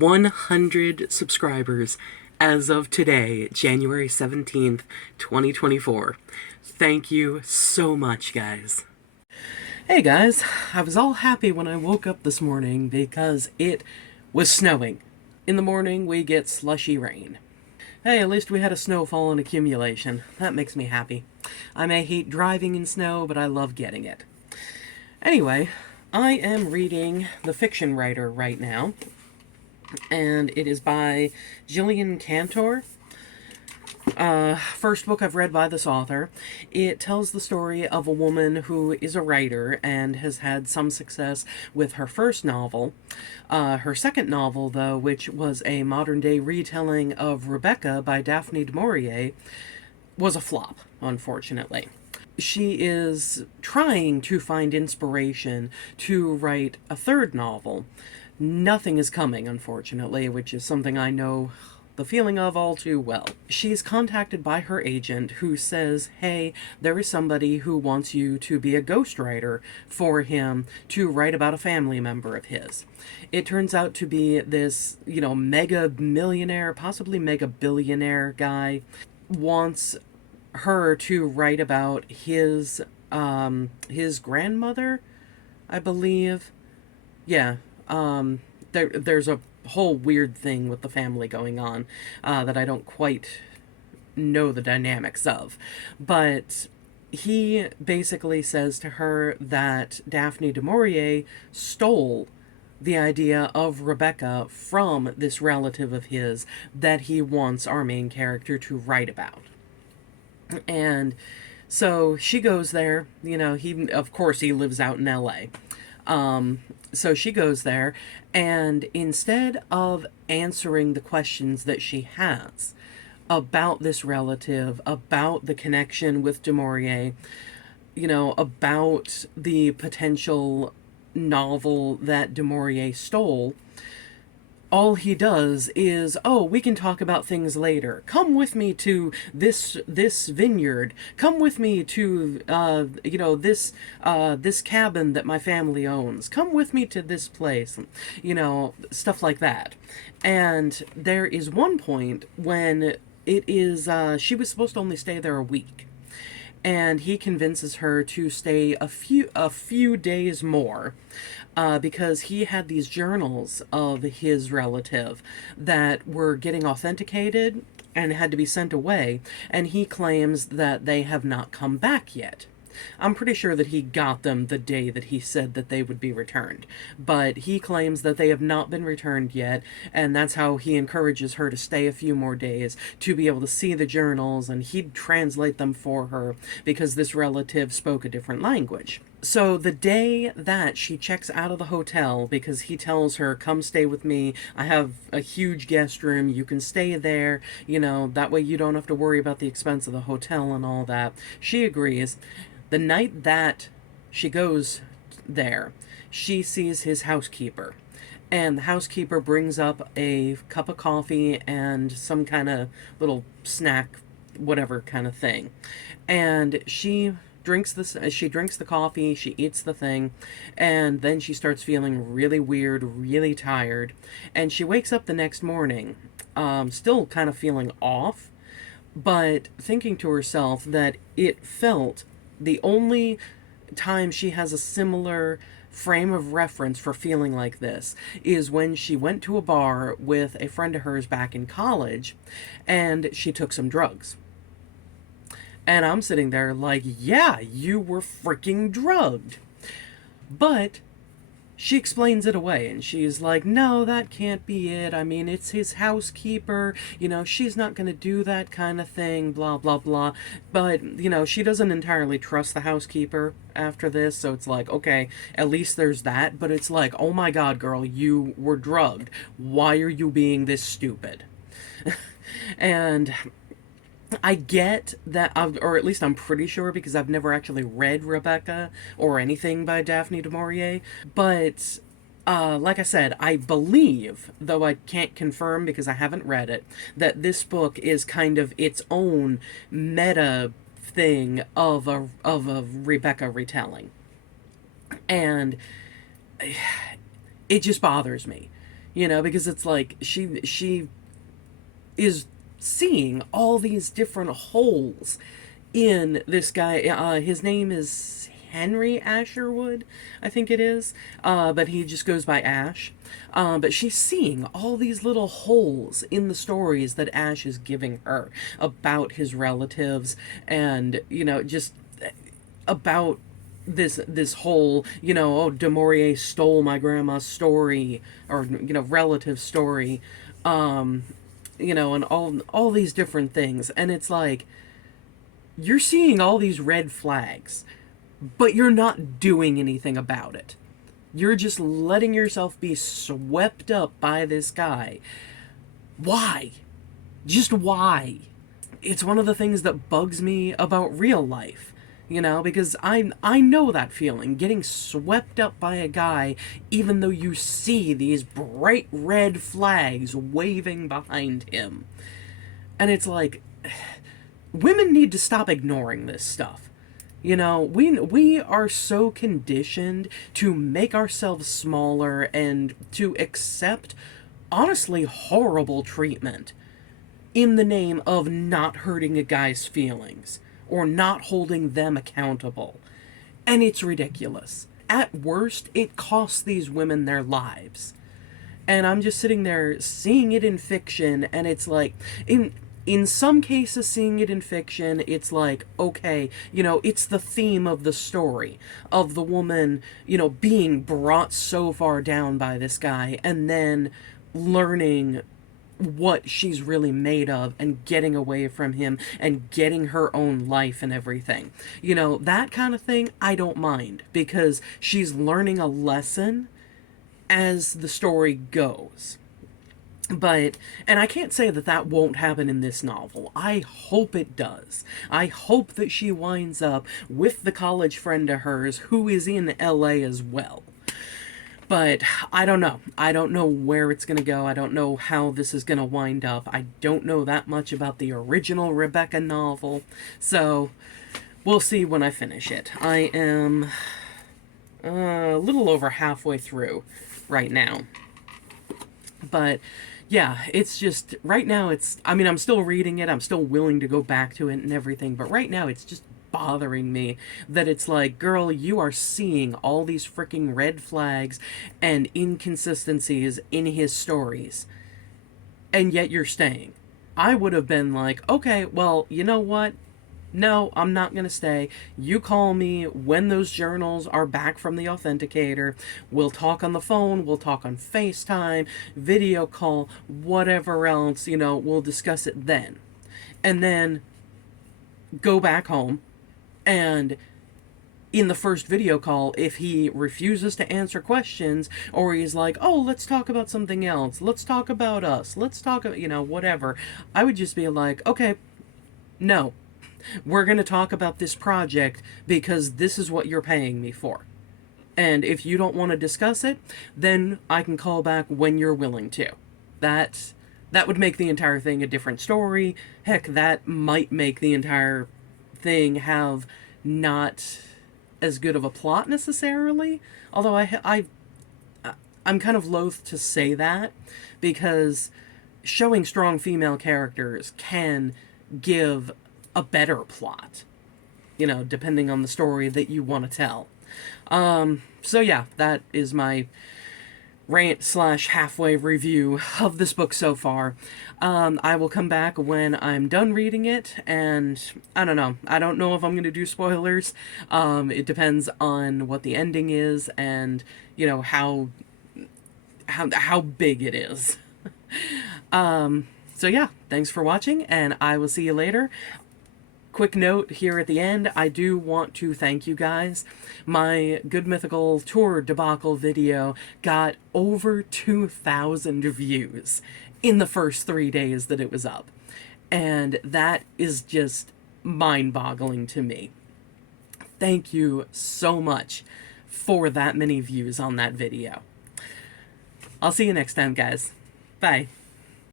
100 subscribers as of today, January 17th, 2024. Thank you so much, guys. Hey guys, I was all happy when I woke up this morning because it was snowing. In the morning, we get slushy rain. Hey, at least we had a snowfall and accumulation. That makes me happy. I may hate driving in snow, but I love getting it. Anyway, I am reading The Fiction Writer right now, and it is by Jillian Cantor. First book I've read by this author. It tells the story of a woman who is a writer and has had some success with her first novel. Her second novel, though, which was a modern-day retelling of Rebecca by Daphne du Maurier, was a flop, unfortunately. She is trying to find inspiration to write a third novel. Nothing is coming, unfortunately, which is something I know the feeling of all too well. She is contacted by her agent who says, hey, there is somebody who wants you to be a ghostwriter for him to write about a family member of his. It turns out to be this, mega millionaire, possibly mega billionaire guy, wants her to write about his grandmother, I believe. Yeah, there's a whole weird thing with the family going on that I don't quite know the dynamics of. But he basically says to her that Daphne du Maurier stole the idea of Rebecca from this relative of his that he wants our main character to write about. And so she goes there, of course he lives out in LA. So she goes there, and instead of answering the questions that she has about this relative, about the connection with du Maurier, about the potential novel that du Maurier stole, all he does is, oh, we can talk about things later. Come with me to this vineyard. Come with me to this cabin that my family owns. Come with me to this place. Stuff like that. And there is one point when it is she was supposed to only stay there a week. And he convinces her to stay a few days more because he had these journals of his relative that were getting authenticated and had to be sent away, and he claims that they have not come back yet. I'm pretty sure that he got them the day that he said that they would be returned, but he claims that they have not been returned yet, and that's how he encourages her to stay a few more days to be able to see the journals, and he'd translate them for her because this relative spoke a different language. So the day that she checks out of the hotel, because he tells her, come stay with me, I have a huge guest room, you can stay there, that way you don't have to worry about the expense of the hotel and all that. She agrees. The night that she goes there, she sees his housekeeper. And the housekeeper brings up a cup of coffee and some kind of little snack, whatever kind of thing. And she drinks the coffee, she eats the thing, and then she starts feeling really weird, really tired. And she wakes up the next morning, still kind of feeling off, but thinking to herself that it felt the only time she has a similar frame of reference for feeling like this is when she went to a bar with a friend of hers back in college and she took some drugs. And I'm sitting there like, yeah, you were freaking drugged. But she explains it away, and she's like, no, that can't be it. I mean, it's his housekeeper. She's not going to do that kind of thing, blah, blah, blah. But, she doesn't entirely trust the housekeeper after this, so it's like, okay, at least there's that. But it's like, oh my God, girl, you were drugged. Why are you being this stupid? And I get that, or at least I'm pretty sure, because I've never actually read Rebecca or anything by Daphne du Maurier, but like I said, I believe, though I can't confirm because I haven't read it, that this book is kind of its own meta thing of a Rebecca retelling. And it just bothers me. you know, because it's like she is seeing all these different holes in this guy. His name is Henry Asherwood, I think it is, but he just goes by Ash. But she's seeing all these little holes in the stories that Ash is giving her about his relatives, and you know, just about this whole, you know, oh, du Maurier stole my grandma's story, or you know, relative story, um you know, and all these different things. And it's like, you're seeing all these red flags, but you're not doing anything about it. You're just letting yourself be swept up by this guy. Why? Just why? It's one of the things that bugs me about real life, you know, because I know that feeling, getting swept up by a guy even though you see these bright red flags waving behind him. And it's like, women need to stop ignoring this stuff. You know, we are so conditioned to make ourselves smaller and to accept honestly horrible treatment in the name of not hurting a guy's feelings or not holding them accountable. And it's ridiculous. At worst, it costs these women their lives. And I'm just sitting there seeing it in fiction, and it's like, in some cases, seeing it in fiction, it's like, okay, you know, it's the theme of the story of the woman, you know, being brought so far down by this guy and then learning what she's really made of and getting away from him and getting her own life and everything. You know, that kind of thing, I don't mind, because she's learning a lesson as the story goes. But, and I can't say that that won't happen in this novel. I hope it does. I hope that she winds up with the college friend of hers who is in LA as well. But I don't know. I don't know where it's going to go. I don't know how this is going to wind up. I don't know that much about the original Rebecca novel. So we'll see when I finish it. I am a little over halfway through right now. But yeah, it's just, right now it's, I mean, I'm still reading it. I'm still willing to go back to it and everything. But right now it's just bothering me that it's like, girl, you are seeing all these freaking red flags and inconsistencies in his stories, and yet you're staying. I would have been like, okay, well, you know what? No, I'm not going to stay. You call me when those journals are back from the authenticator. We'll talk on the phone. We'll talk on FaceTime, video call, whatever else, you know, we'll discuss it then. And then go back home, and in the first video call, if he refuses to answer questions, or he's like, oh, let's talk about something else, let's talk about us, let's talk about, you know, whatever, I would just be like, okay, no, we're going to talk about this project because this is what you're paying me for. And if you don't want to discuss it, then I can call back when you're willing to. That would make the entire thing a different story. Heck, that might make the entire thing have not as good of a plot necessarily. Although I'm kind of loath to say that, because showing strong female characters can give a better plot, you know, depending on the story that you want to tell. So yeah, that is my rant / halfway review of this book so far. I will come back when I'm done reading it, and I don't know. I don't know if I'm going to do spoilers. It depends on what the ending is and, you know, how big it is. So yeah, thanks for watching, and I will see you later. Quick note here at the end, I do want to thank you guys. My Good Mythical Tour debacle video got over 2,000 views in the first 3 days that it was up. And that is just mind-boggling to me. Thank you so much for that many views on that video. I'll see you next time, guys. Bye.